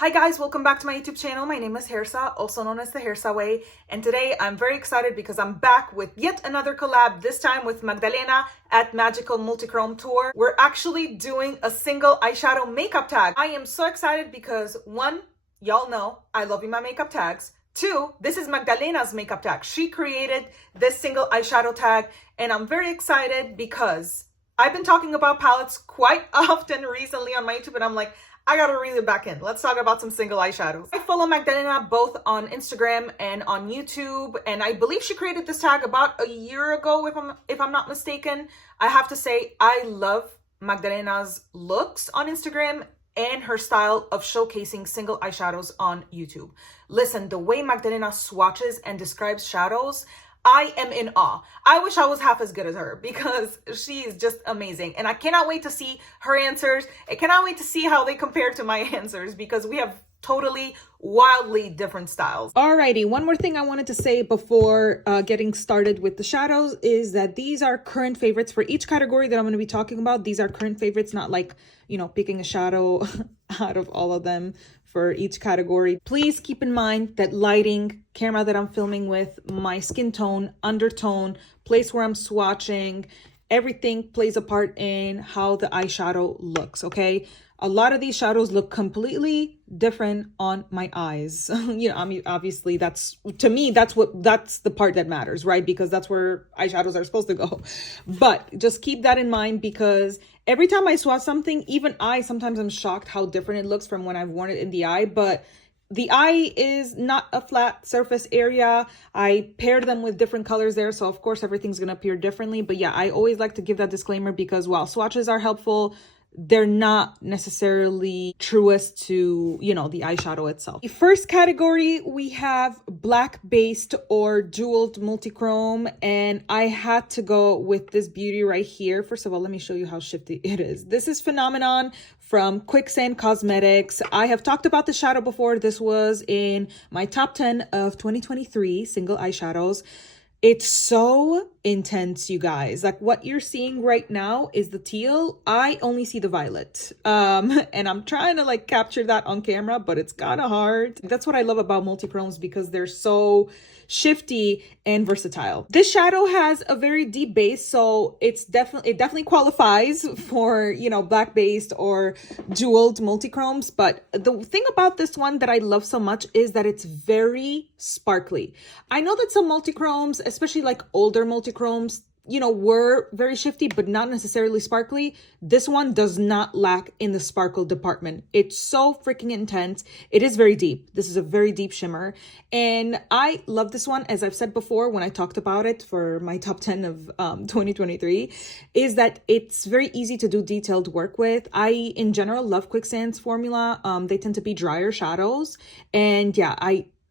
Hi guys, welcome back to my YouTube channel. My name is Hairsa, also known as the Hairsa Way, and today I'm very excited because I'm back with yet another collab, this time with Magdalena at Magical Multichrome Tour. We're actually doing a single eyeshadow makeup tag. I am so excited because one, y'all know I love you my makeup tags. Two, this is Magdalena's makeup tag. She created this single eyeshadow tag, and I'm very excited because I've been talking about palettes quite often recently on my YouTube, and I'm like, I gotta reel it back in. Let's talk about some single eyeshadows. I follow Magdalena both on Instagram and on YouTube, and I believe she created this tag about a year ago, if I'm not mistaken. I have to say, I love Magdalena's looks on Instagram and her style of showcasing single eyeshadows on YouTube. Listen, the way Magdalena swatches and describes shadows, I am in awe. I wish I was half as good as her because she is just amazing. And I cannot wait to see her answers. I cannot wait to see how they compare to my answers because we have totally wildly different styles. Alrighty, one more thing I wanted to say before getting started with the shadows is that these are current favorites for each category that I'm going to be talking about. These are current favorites, not like, you know, picking a shadow out of all of them for each category. Please keep in mind that lighting, camera that I'm filming with, my skin tone, undertone, place where I'm swatching, everything plays a part in how the eyeshadow looks, okay? A lot of these shadows look completely different on my eyes. You know, I mean, obviously that's, to me, that's the part that matters, right? Because that's where eyeshadows are supposed to go. But just keep that in mind because every time I swatch something, even sometimes I'm shocked how different it looks from when I've worn it in the eye. But the eye is not a flat surface area. I paired them with different colors there. So of course, everything's going to appear differently. But yeah, I always like to give that disclaimer because while swatches are helpful, they're not necessarily truest to, you know, the eyeshadow itself. The first category, we have black based or jeweled multichrome, and I had to go with this beauty right here. First of all, let me show you how shifty it is. This is Phenomenon from Quicksand Cosmetics. I have talked about the shadow before. This was in my top 10 of 2023 single eyeshadows. It's so intense, you guys. Like what you're seeing right now is the teal. I only see the violet. And I'm trying to like capture that on camera, but it's kind of hard. That's what I love about multichromes because they're so shifty and versatile. This shadow has a very deep base, so it definitely qualifies for, you know, black based or jeweled multichromes. But the thing about this one that I love so much is that it's very sparkly. I know that some multichromes, especially like older multichromes, you know, were very shifty, but not necessarily sparkly. This one does not lack in the sparkle department. It's so freaking intense. It is very deep. This is a very deep shimmer. And I love this one, as I've said before when I talked about it for my top 10 of 2023, is that it's very easy to do detailed work with. I, in general, love Quicksand's formula. They tend to be drier shadows. And yeah,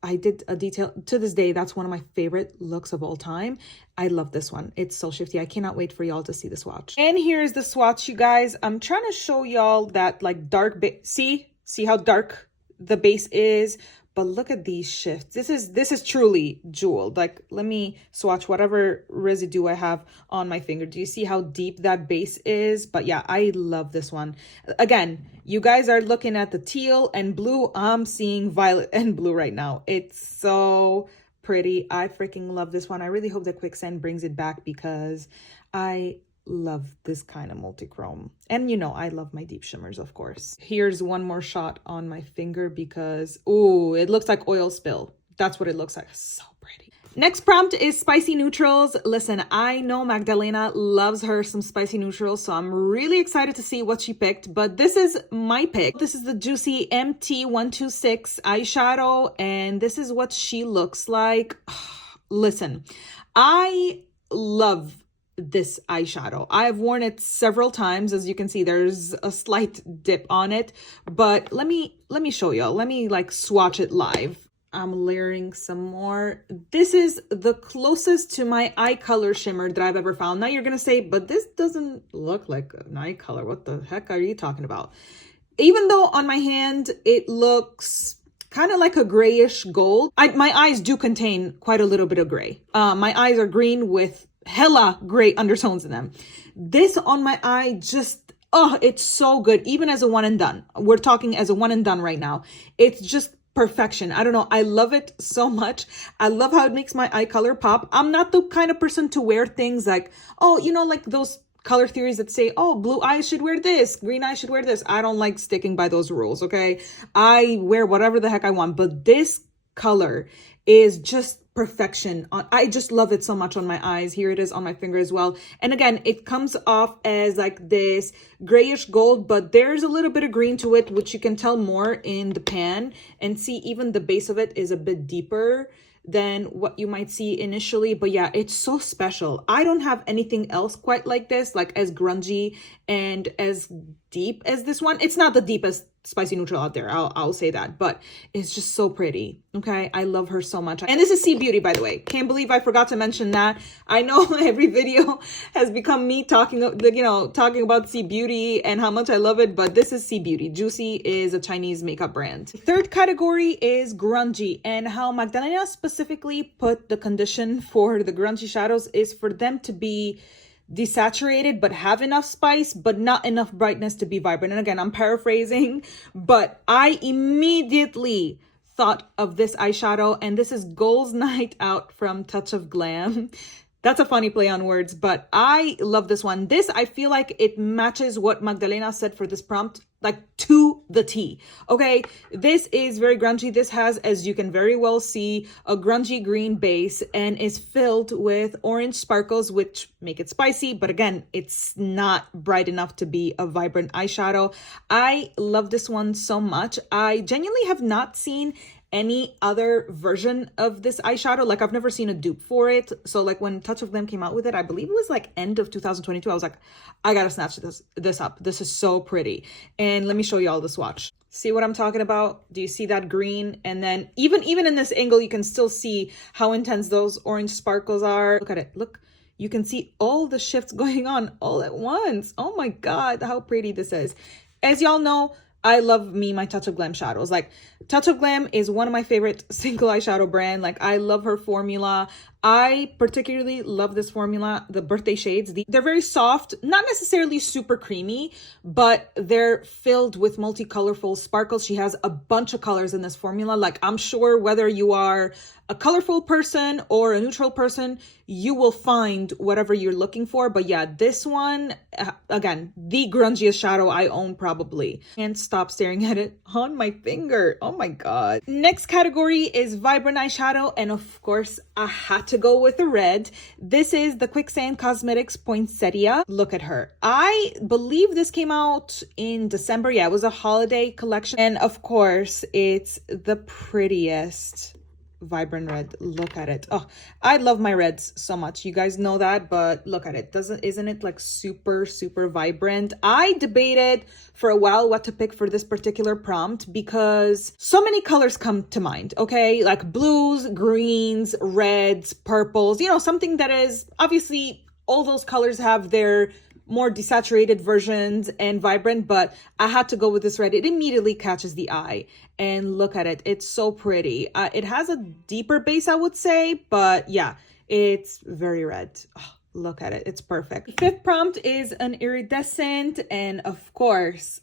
I did a detail to this day. That's one of my favorite looks of all time. I love this one. It's so shifty. I cannot wait for y'all to see the swatch. And here's the swatch, you guys. I'm trying to show y'all that like dark base. See how dark the base is? But look at these shifts. This is truly jeweled. Like, let me swatch whatever residue I have on my finger. Do you see how deep that base is? But yeah, I love this one. Again, you guys are looking at the teal and blue. I'm seeing violet and blue right now. It's so pretty. I freaking love this one. I really hope that Quicksand brings it back because I love this kind of multichrome. And you know, I love my deep shimmers, of course. Here's one more shot on my finger because, ooh, it looks like oil spill. That's what it looks like. So pretty. Next prompt is spicy neutrals. Listen, I know Magdalena loves her some spicy neutrals, so I'm really excited to see what she picked, but this is my pick. This is the Joocyee MT126 eyeshadow, and this is what she looks like. Listen, I love this eyeshadow. I've worn it several times. As you can see, there's a slight dip on it, but let me show y'all. Let me like swatch it live. I'm layering some more. This is the closest to my eye color shimmer that I've ever found. Now you're gonna say, but this doesn't look like an eye color. What the heck are you talking about? Even though on my hand it looks kind of like a grayish gold, my eyes do contain quite a little bit of gray. My eyes are green with hella gray undertones in them. This on my eye just Oh, it's so good. Even as a one and done. We're talking as a one and done right now. It's just perfection. I don't know. I love it so much. I love how it makes my eye color pop. I'm not the kind of person to wear things like, oh, you know, like those color theories that say, oh, blue eyes should wear this, green eyes should wear this. I don't like sticking by those rules, okay? I wear whatever the heck I want, but this color is just perfection. I just love it so much on my eyes. Here it is on my finger as well. And again, it comes off as like this grayish gold, but there's a little bit of green to it, which you can tell more in the pan. And see, even the base of it is a bit deeper than what you might see initially. But yeah, it's so special. I don't have anything else quite like this, like as grungy and as deep as this one. It's not the deepest spicy neutral out there, I'll say that, but it's just so pretty. Okay, I love her so much. And this is Sea Beauty, by the way. Can't believe I forgot to mention that. I know every video has become me talking, you know, talking about Sea Beauty and how much I love it, but this is Sea Beauty. Joocyee is a Chinese makeup brand. Third category is grungy, and how Magdalena specifically put the condition for the grungy shadows is for them to be desaturated but have enough spice but not enough brightness to be vibrant. And again, I'm paraphrasing, but I immediately thought of this eyeshadow, and this is Ghouls Night Out from Touch of Glam. That's a funny play on words, but I love this one. This, I feel like it matches what Magdalena said for this prompt, like to the T. Okay, this is very grungy. This has, as you can very well see, a grungy green base and is filled with orange sparkles, which make it spicy. But again, it's not bright enough to be a vibrant eyeshadow. I love this one so much. I genuinely have not seen any other version of this eyeshadow. Like, I've never seen a dupe for it. So like when Touch of Glam came out with it, I believe it was like end of 2022, I was like, I gotta snatch this up. This is so pretty. And let me show you all the swatch. See what I'm talking about? Do you see that green? And then even in this angle, you can still see how intense those orange sparkles are. Look at it. Look, you can see all the shifts going on all at once. Oh my God, how pretty this is. As y'all know, I love my Touch of Glam shadows. Like, Touch of Glam is one of my favorite single eyeshadow brand. Like, I love her formula. I particularly love this formula, the birthday shades. They're very soft, not necessarily super creamy, but they're filled with multi-colorful sparkles. She has a bunch of colors in this formula. Like, I'm sure whether you are a colorful person or a neutral person, you will find whatever you're looking for. But yeah, this one, again, the grungiest shadow I own probably. Can't stop staring at it on my finger. Oh my God. Next category is vibrant eyeshadow. And of course, I had to go with the red. This is the Quicksand Cosmetics Poinsettia. Look at her. I believe this came out in December. Yeah, it was a holiday collection. And of course, it's the prettiest vibrant red. Look at it. Oh, I love my reds so much. You guys know that, but look at it. Isn't it like super vibrant? I debated for a while what to pick for this particular prompt because so many colors come to mind, okay? Like blues, greens, reds, purples, you know, something that is obviously all those colors have their more desaturated versions and vibrant, but I had to go with this red. It immediately catches the eye, and look at it. It's so pretty. It has a deeper base, I would say, but yeah, it's very red. Oh, look at it. It's perfect. Fifth prompt is an iridescent, and of course,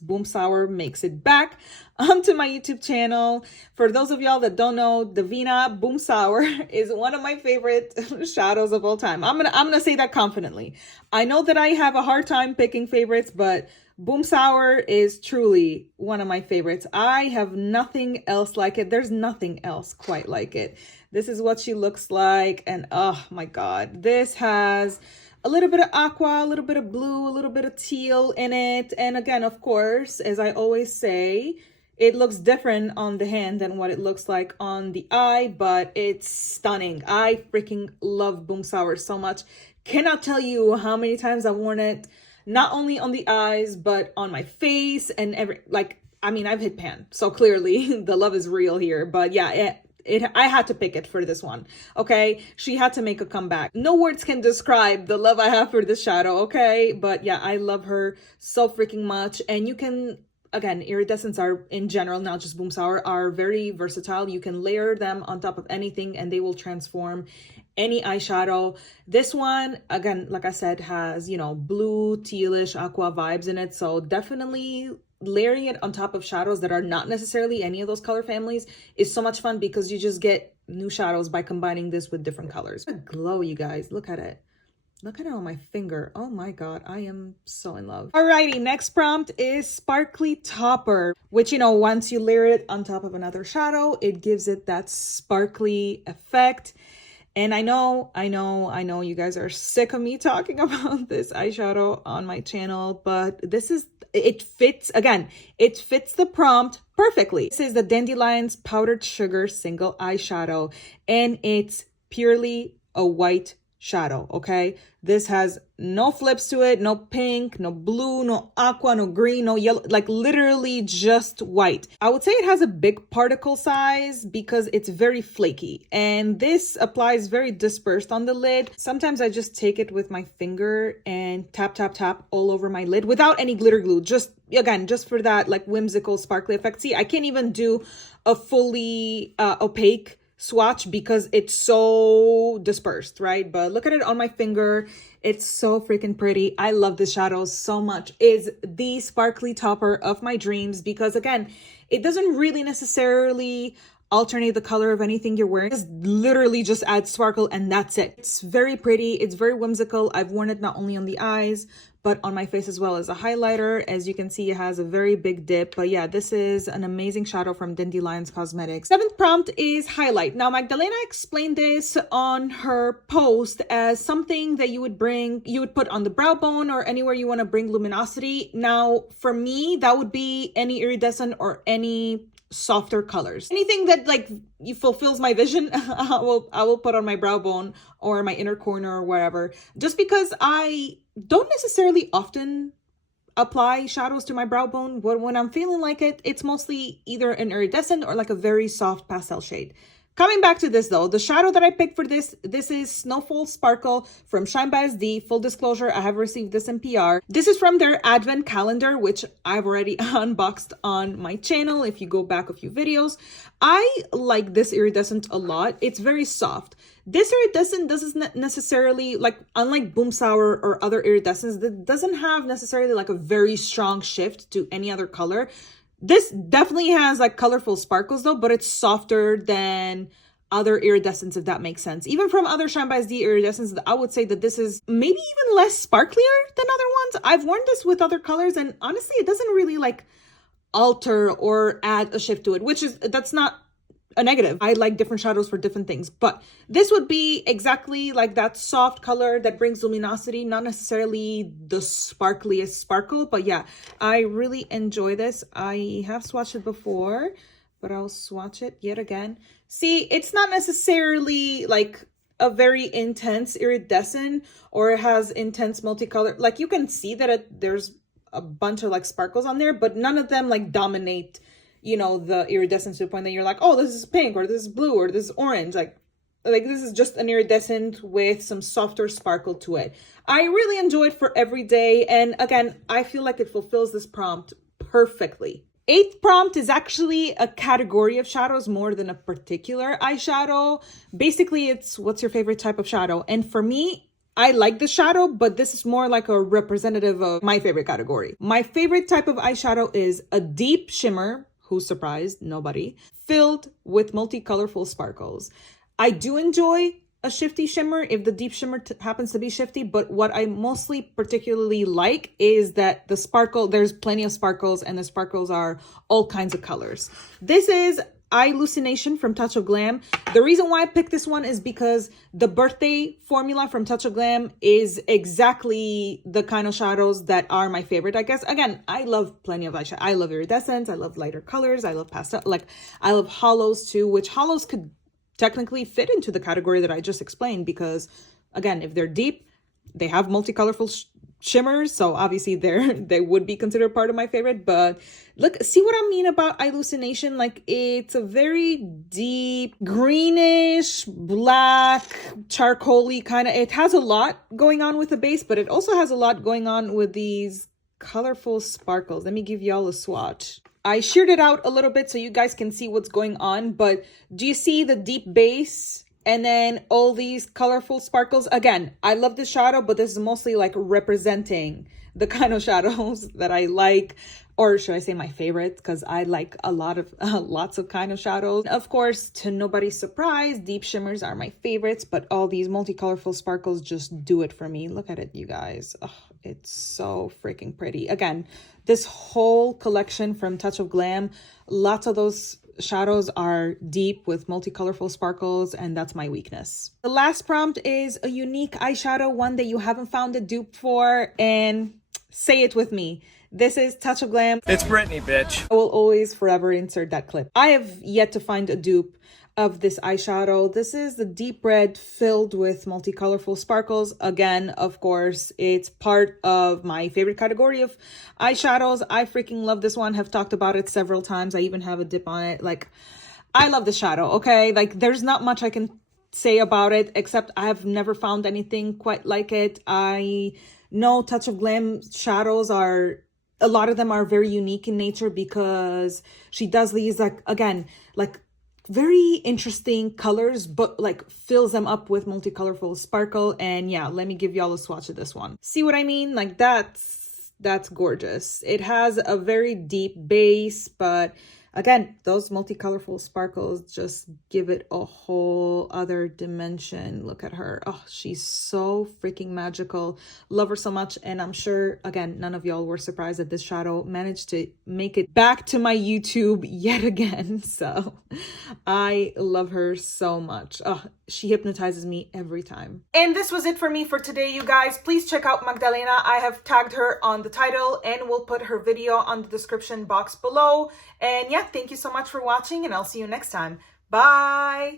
Boom Sour makes it back onto my YouTube channel. For those of y'all that don't know, Devinah Boom Sour is one of my favorite shadows of all time. I'm gonna say that confidently. I know that I have a hard time picking favorites, but Boom Sour is truly one of my favorites. I have nothing else like it. There's nothing else quite like it. This is what she looks like. And oh my God, this has a little bit of aqua, a little bit of blue, a little bit of teal in it. And again, of course, as I always say, it looks different on the hand than what it looks like on the eye, but it's stunning. I freaking love Boom Sour so much. Cannot tell you how many times I've worn it, not only on the eyes, but on my face and I've hit pan. So clearly the love is real here. But yeah, I had to pick it for this one. Okay. She had to make a comeback. No words can describe the love I have for this shadow. Okay. But yeah, I love her so freaking much. And you can, again, iridescents are in general, not just Boom Sour, are very versatile. You can layer them on top of anything and they will transform any eyeshadow. This one, again, like I said, has, you know, blue, tealish, aqua vibes in it. So definitely layering it on top of shadows that are not necessarily any of those color families is so much fun because you just get new shadows by combining this with different colors. A glow, you guys. Look at it. Look at it on my finger. Oh my god, I am so in love. Alrighty, next prompt is Sparkly Topper, which, you know, once you layer it on top of another shadow, it gives it that sparkly effect. And I know you guys are sick of me talking about this eyeshadow on my channel, but this is, it fits, again, it fits the prompt perfectly. This is the Dandelion's Powdered Sugar Single Eyeshadow, and it's purely a white shadow, okay? This has no flips to it, no pink, no blue, no aqua, no green, no yellow, like literally just white. I would say it has a big particle size because it's very flaky, and this applies very dispersed on the lid. Sometimes I just take it with my finger and tap, tap, tap all over my lid without any glitter glue, just, again, just for that like whimsical sparkly effect. See, I can't even do a fully opaque swatch because it's so dispersed, right? But look at it on my finger. It's so freaking pretty. I love this shadow so much. It's the sparkly topper of my dreams because, again, it doesn't really necessarily alternate the color of anything you're wearing. It's literally just add sparkle and that's it. It's very pretty. It's very whimsical. I've worn it not only on the eyes but on my face as well as a highlighter. As you can see, it has a very big dip. But yeah, this is an amazing shadow from Dandelion's Cosmetics. Seventh prompt is highlight. Now, Magdalena explained this on her post as something that you would put on the brow bone or anywhere you want to bring luminosity. Now, for me, that would be any iridescent or any softer colors. Anything that like fulfills my vision, I will put on my brow bone or my inner corner or wherever, just because I don't necessarily often apply shadows to my brow bone. But when I'm feeling like it, it's mostly either an iridescent or like a very soft pastel shade. Coming back to this though, the shadow that I picked for this is Snowfall Sparkle from Shine by SD. Full disclosure, I have received this in PR. This is from their advent calendar, which I've already unboxed on my channel if you go back a few videos. I like this iridescent a lot. It's very soft. This iridescent doesn't necessarily, like, unlike Boom Sour or other iridescents, that doesn't have necessarily like a very strong shift to any other color. This definitely has like colorful sparkles though, but it's softer than other iridescents, if that makes sense. Even from other Shine by SD iridescents, I would say that this is maybe even less sparklier than other ones. I've worn this with other colors and honestly, it doesn't really like alter or add a shift to it, that's not a negative. I like different shadows for different things, but this would be exactly like that soft color that brings luminosity, not necessarily the sparkliest sparkle. But yeah, I really enjoy this. I have swatched it before, but I'll swatch it yet again. See, it's not necessarily like a very intense iridescent or it has intense multicolor. Like you can see that there's a bunch of like sparkles on there, but none of them like dominate, you know, the iridescence to the point that you're like, oh, this is pink or this is blue or this is orange. Like this is just an iridescent with some softer sparkle to it. I really enjoy it for every day. And again, I feel like it fulfills this prompt perfectly. Eighth prompt is actually a category of shadows more than a particular eyeshadow. Basically, it's what's your favorite type of shadow? And for me, I like the shadow, but this is more like a representative of my favorite category. My favorite type of eyeshadow is a deep shimmer. Who's surprised? Nobody. Filled with multicolorful sparkles. I do enjoy a shifty shimmer if the deep shimmer happens to be shifty, but what I mostly particularly like is that the sparkle, there's plenty of sparkles and the sparkles are all kinds of colors. This is Eyellucination from Touch of Glam. The reason why I picked this one is because the birthday formula from Touch of Glam is exactly the kind of shadows that are my favorite, I guess. Again, I love plenty of eyeshadow. I love iridescence. I love lighter colors. I love pastel. Like, I love hollows too, which hollows could technically fit into the category that I just explained because, again, if they're deep, they have multicolorful shimmers, so obviously they would be considered part of my favorite. But look, see what I mean about Eyellucination? Like, it's a very deep greenish black charcoaly kind of, it has a lot going on with the base, but it also has a lot going on with these colorful sparkles. Let me give y'all a swatch. I sheared it out a little bit so you guys can see what's going on, but do you see the deep base And then all these colorful sparkles. Again, I love this shadow, but this is mostly like representing the kind of shadows that I like, or should I say my favorites, because I like a lot of lots of kind of shadows. Of course, to nobody's surprise, deep shimmers are my favorites, but all these multi-colorful sparkles just do it for me. Look at it, you guys. Oh, it's so freaking pretty. Again, this whole collection from Touch of Glam, lots of those shadows are deep with multi-colorful sparkles, and that's my weakness. The last prompt is a unique eyeshadow, one that you haven't found a dupe for, and say it with me. This is Touch of Glam. It's Britney, bitch. I will always forever insert that clip. I have yet to find a dupe of this eyeshadow. This is the deep red filled with multi-colorful sparkles. Again, of course, it's part of my favorite category of eyeshadows. I freaking love this one. Have talked about it several times. I even have a dip on it. Like, I love the shadow, okay? Like, there's not much I can say about it, except I have never found anything quite like it. I know Touch of Glam shadows are, a lot of them are very unique in nature because she does these, like, again, like very interesting colors, but like fills them up with multi-colorful sparkle. And yeah, let me give y'all a swatch of this one. See what I mean? Like, that's gorgeous. It has a very deep base, but again, those multi-colorful sparkles just give it a whole other dimension. Look at her. Oh, she's so freaking magical. Love her so much. And I'm sure, again, none of y'all were surprised that this shadow managed to make it back to my YouTube yet again. So I love her so much. Oh, she hypnotizes me every time. And this was it for me for today, you guys. Please check out Magdalena. I have tagged her on the title and we'll put her video on the description box below. And yeah, thank you so much for watching, and I'll see you next time. Bye!